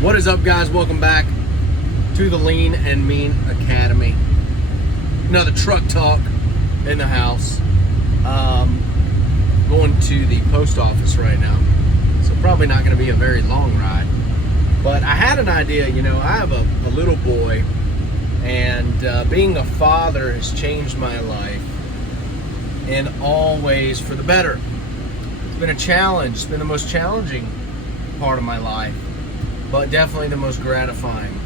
What is up, guys? Welcome back to the Lean and Mean Academy. Another truck talk in the house. Going to the post office right now, so probably not going to be a very long ride. But I had an idea. I have a little boy, and being a father has changed my life in all ways for the better. It's been a challenge. It's been the most challenging part of my life, but definitely the most gratifying.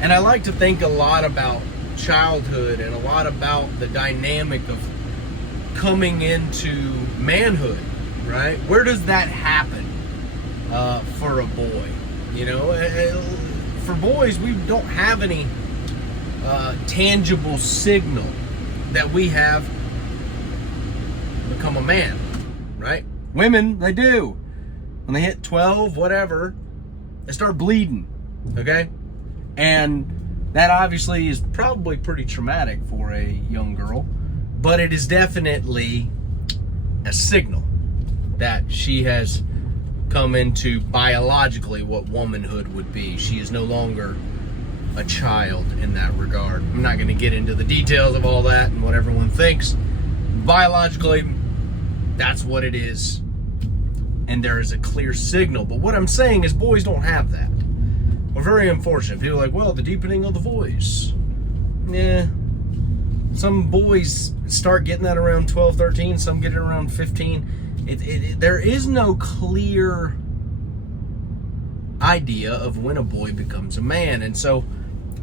And I like to think a lot about childhood and a lot about the dynamic of coming into manhood, right? Where does that happen for a boy? For boys, we don't have any tangible signal that we have become a man, right? Women, they do. When they hit 12, whatever, they start bleeding, okay? And that obviously is probably pretty traumatic for a young girl, but it is definitely a signal that she has come into biologically what womanhood would be. She is no longer a child in that regard. I'm not going to get into the details of all that and what everyone thinks. Biologically, that's what it is. And there is a clear signal. But what I'm saying is boys don't have that. We're very unfortunate. People are like, well, the deepening of the voice. Yeah. Some boys start getting that around 12, 13. Some get it around 15. There is no clear idea of when a boy becomes a man. And so,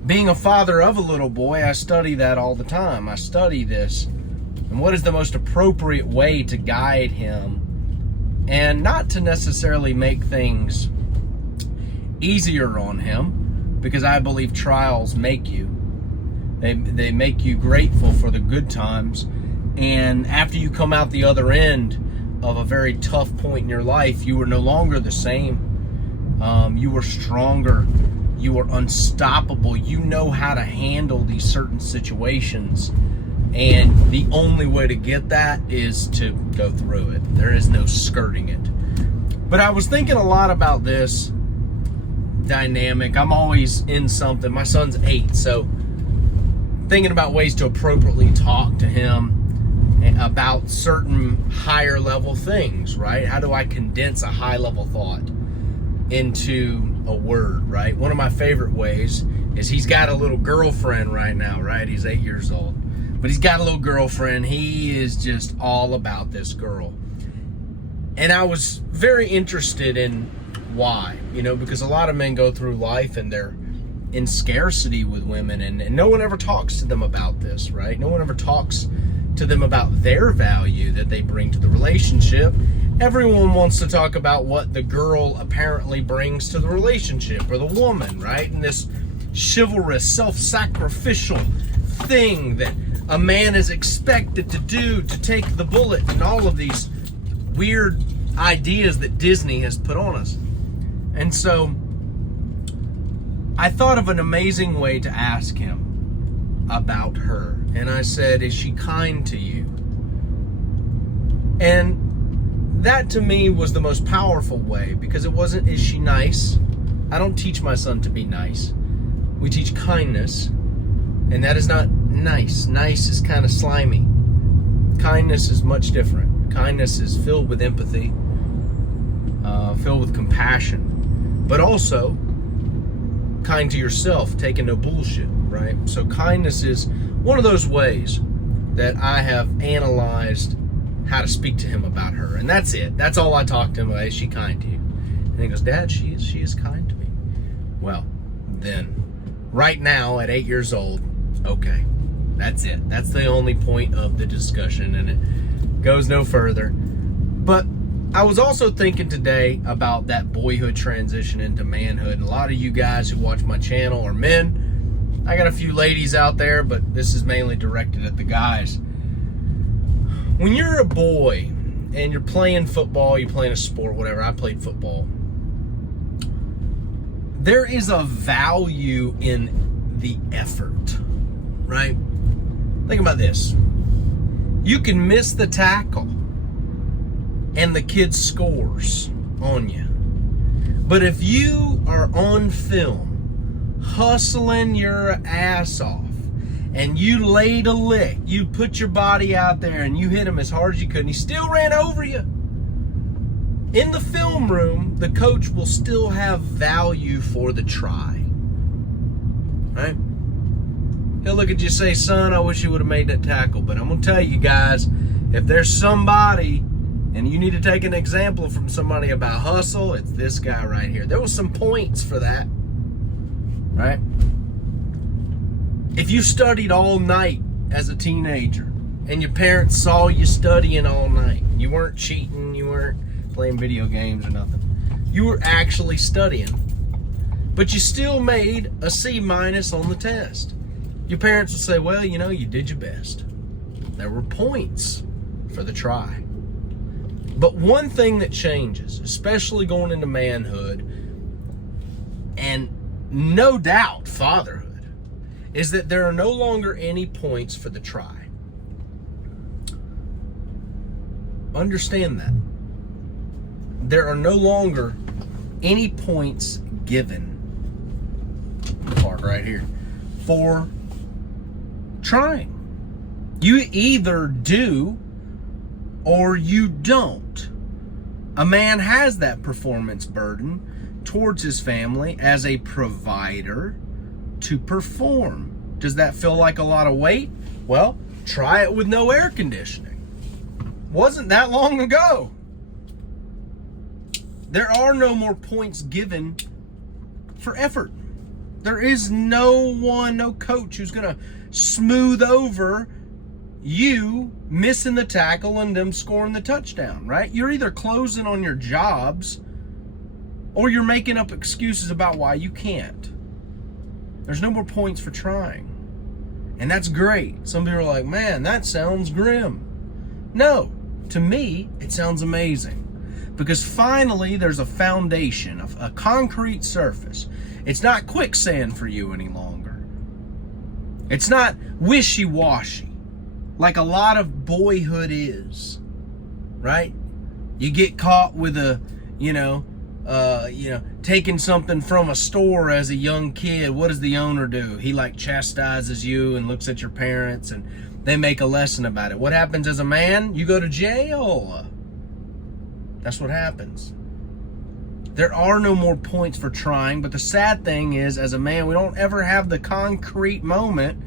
being a father of a little boy, I study that all the time. I study this. And what is the most appropriate way to guide him? And not to necessarily make things easier on him, because I believe trials make you. They make you grateful for the good times. And after you come out the other end of a very tough point in your life, you were no longer the same. You were stronger. You were unstoppable. You know how to handle these certain situations. And the only way to get that is to go through it. There is no skirting it. But I was thinking a lot about this dynamic. I'm always in something. My son's 8, so thinking about ways to appropriately talk to him about certain higher level things, right? How do I condense a high level thought into a word, right? One of my favorite ways is he's got a little girlfriend right now, right? He's 8 years old. But he's got a little girlfriend. He is just all about this girl. And I was very interested in why, because a lot of men go through life and they're in scarcity with women, and no one ever talks to them about this, right? No one ever talks to them about their value that they bring to the relationship. Everyone wants to talk about what the girl apparently brings to the relationship, or the woman, right? And this chivalrous, self-sacrificial thing that a man is expected to do, to take the bullet, and all of these weird ideas that Disney has put on us. And so I thought of an amazing way to ask him about her. And I said, is she kind to you? And that to me was the most powerful way, because it wasn't, is she nice? I don't teach my son to be nice. We teach kindness. And that is not nice. Nice is kind of slimy. Kindness is much different. Kindness is filled with empathy, filled with compassion, but also kind to yourself, taking no bullshit, right? So kindness is one of those ways that I have analyzed how to speak to him about her. And that's it. That's all I talk to him about. Is she kind to you? And he goes, Dad, she is kind to me. Well, then, right now at 8 years old, okay, that's it. That's the only point of the discussion, and it goes no further. But I was also thinking today about that boyhood transition into manhood. And a lot of you guys who watch my channel are men. I got a few ladies out there, but this is mainly directed at the guys. When you're a boy and you're playing football, you're playing a sport, whatever, I played football, there is a value in the effort, right? Think about this. You can miss the tackle and the kid scores on you. But if you are on film, hustling your ass off, and you laid a lick, you put your body out there and you hit him as hard as you could, and he still ran over you, in the film room, the coach will still have value for the try. Right? He'll look at you and say, son, I wish you would have made that tackle. But I'm going to tell you guys, if there's somebody, and you need to take an example from somebody about hustle, it's this guy right here. There was some points for that. Right? If you studied all night as a teenager, and your parents saw you studying all night, you weren't cheating, you weren't playing video games or nothing. You were actually studying, but you still made a C- on the test. Your parents would say, well, you did your best. There were points for the try. But one thing that changes, especially going into manhood, and no doubt fatherhood, is that there are no longer any points for the try. Understand that. There are no longer any points given, park right here, for trying. You either do or you don't. A man has that performance burden towards his family as a provider to perform. Does that feel like a lot of weight? Well, try it with no air conditioning. Wasn't that long ago. There are no more points given for effort. There is no coach who's going to smooth over you missing the tackle and them scoring the touchdown, right? You're either closing on your jobs or you're making up excuses about why you can't. There's no more points for trying. And that's great. Some people are like, man, that sounds grim. No, to me, it sounds amazing. Because finally, there's a foundation, a concrete surface. It's not quicksand for you any longer. It's not wishy-washy, like a lot of boyhood is, right? You get caught with taking something from a store as a young kid. What does the owner do? He chastises you and looks at your parents, and they make a lesson about it. What happens as a man? You go to jail. That's what happens. There are no more points for trying, but the sad thing is, as a man, we don't ever have the concrete moment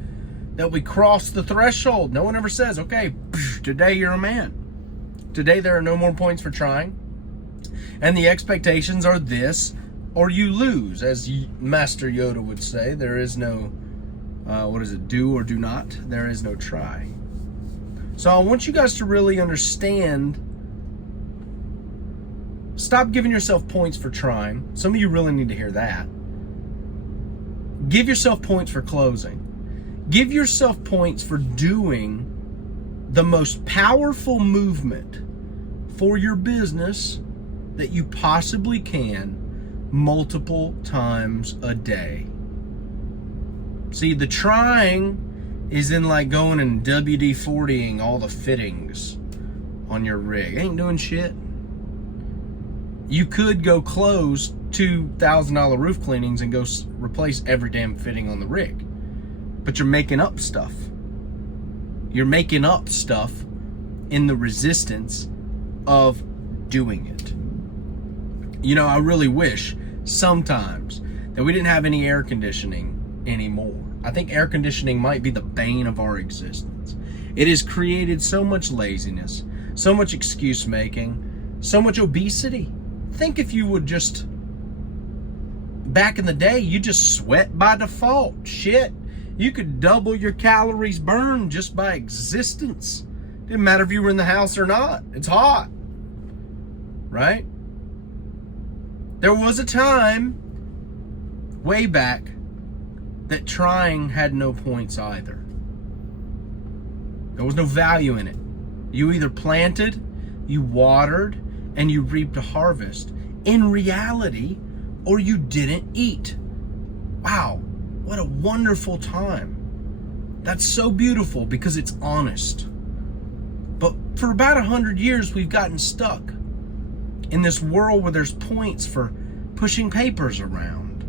that we cross the threshold. No one ever says, okay, today you're a man. Today there are no more points for trying. And the expectations are this, or you lose. As Master Yoda would say, there is no, do or do not. There is no try. So I want you guys to really understand. Stop giving yourself points for trying. Some of you really need to hear that. Give yourself points for closing. Give yourself points for doing the most powerful movement for your business that you possibly can multiple times a day. See, the trying is in going and WD-40ing all the fittings on your rig. Ain't doing shit. You could go close $2,000 roof cleanings and go replace every damn fitting on the rig. But you're making up stuff. You're making up stuff in the resistance of doing it. I really wish sometimes that we didn't have any air conditioning anymore. I think air conditioning might be the bane of our existence. It has created so much laziness, so much excuse making, so much obesity. Think if you would just, back in the day, you just sweat by default. Shit, you could double your calories burned just by existence. Didn't matter if you were in the house or not. It's hot, right? There was a time, way back, that trying had no points either. There was no value in it. You either planted, you watered, and you reaped a harvest in reality, or you didn't eat. Wow, what a wonderful time. That's so beautiful because it's honest. But for about 100 years, we've gotten stuck in this world where there's points for pushing papers around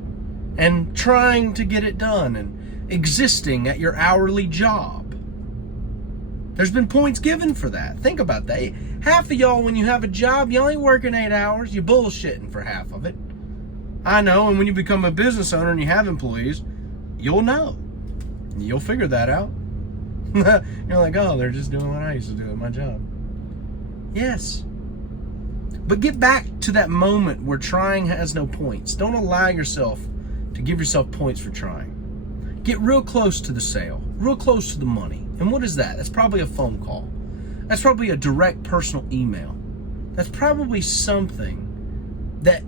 and trying to get it done and existing at your hourly job. There's been points given for that. Think about that. Half of y'all, when you have a job, you ain't working 8 hours. You're bullshitting for half of it. I know, and when you become a business owner and you have employees, you'll know. You'll figure that out. You're like, oh, they're just doing what I used to do at my job. Yes. But get back to that moment where trying has no points. Don't allow yourself to give yourself points for trying. Get real close to the sale, real close to the money. And what is that? That's probably a phone call. That's probably a direct personal email. That's probably something that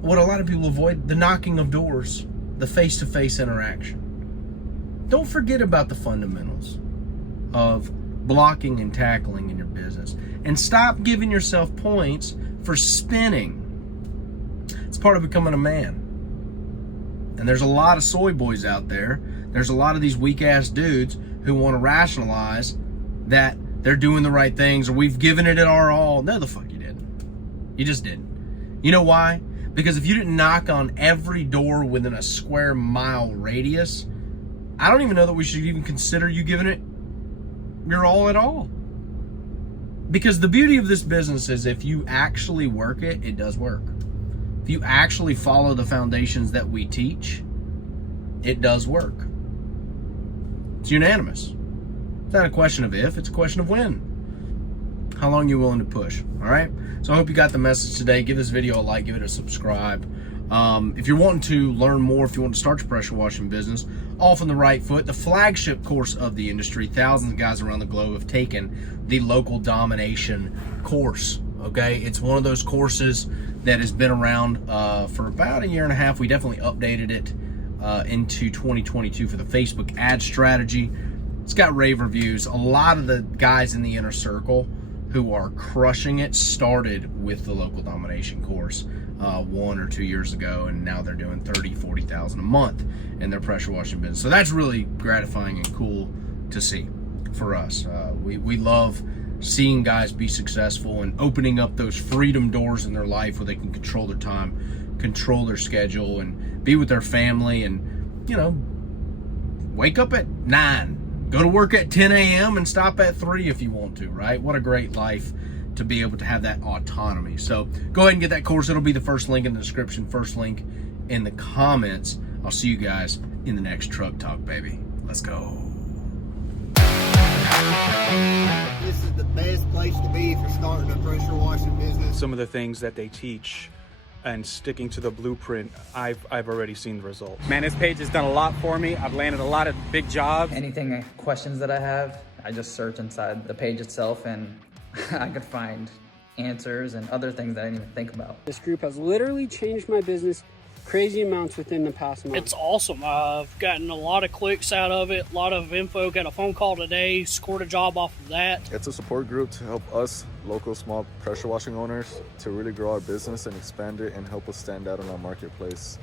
what a lot of people avoid, the knocking of doors, the face-to-face interaction. Don't forget about the fundamentals of blocking and tackling in your business. And stop giving yourself points for spinning. It's part of becoming a man. And there's a lot of soy boys out there. There's a lot of these weak-ass dudes who want to rationalize that they're doing the right things or we've given it our all. No, the fuck you didn't. You just didn't. You know why? Because if you didn't knock on every door within a square mile radius, I don't even know that we should even consider you giving it your all at all. Because the beauty of this business is if you actually work it, it does work. If you actually follow the foundations that we teach, it does work. It's unanimous. It's not a question of if, it's a question of when. How long you're willing to push, all right? So I hope you got the message today. Give this video a like, give it a subscribe. If you're wanting to learn more, if you want to start your pressure washing business off on the right foot, the flagship course of the industry, thousands of guys around the globe have taken the Local Domination course, okay? It's one of those courses that has been around for about 1.5 years. We definitely updated it into 2022 for the Facebook ad strategy. It's got rave reviews. A lot of the guys in the inner circle who are crushing it started with the Local Domination course 1 or 2 years ago, and now they're doing 30, 40,000 a month in their pressure washing business. So that's really gratifying and cool to see for us. We love seeing guys be successful and opening up those freedom doors in their life where they can control their time, control their schedule, and be with their family and, you know, wake up at 9, go to work at 10 a.m. and stop at 3 if you want to, right? What a great life to be able to have that autonomy. So go ahead and get that course. It'll be the first link in the description, first link in the comments. I'll see you guys in the next Truck Talk, baby. Let's go. This is the best place to be if you're starting a pressure washing business. Some of the things that they teach and sticking to the blueprint, I've already seen the results. Man, this page has done a lot for me. I've landed a lot of big jobs. Anything, questions that I have, I just search inside the page itself and I could find answers and other things that I didn't even think about. This group has literally changed my business crazy amounts within the past month. It's awesome. I've gotten a lot of clicks out of it, a lot of info. Got a phone call today, scored a job off of that. It's a support group to help us local small pressure washing owners to really grow our business and expand it and help us stand out in our marketplace.